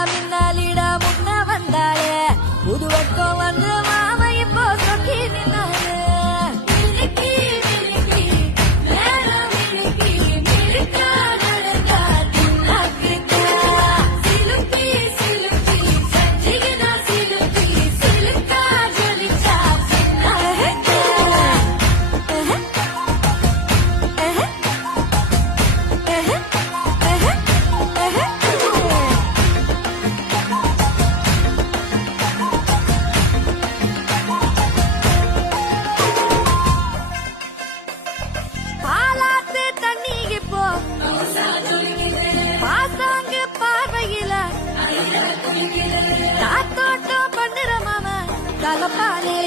மின்னாலிட முன்ன வந்தாலே புதுவக்கம் வந்து மாமா இப்போ சொக்கி நின்னாலே பாசாங்க பார்வையில காத்தோட்டம் பண்ணுற மாம தலப்பானே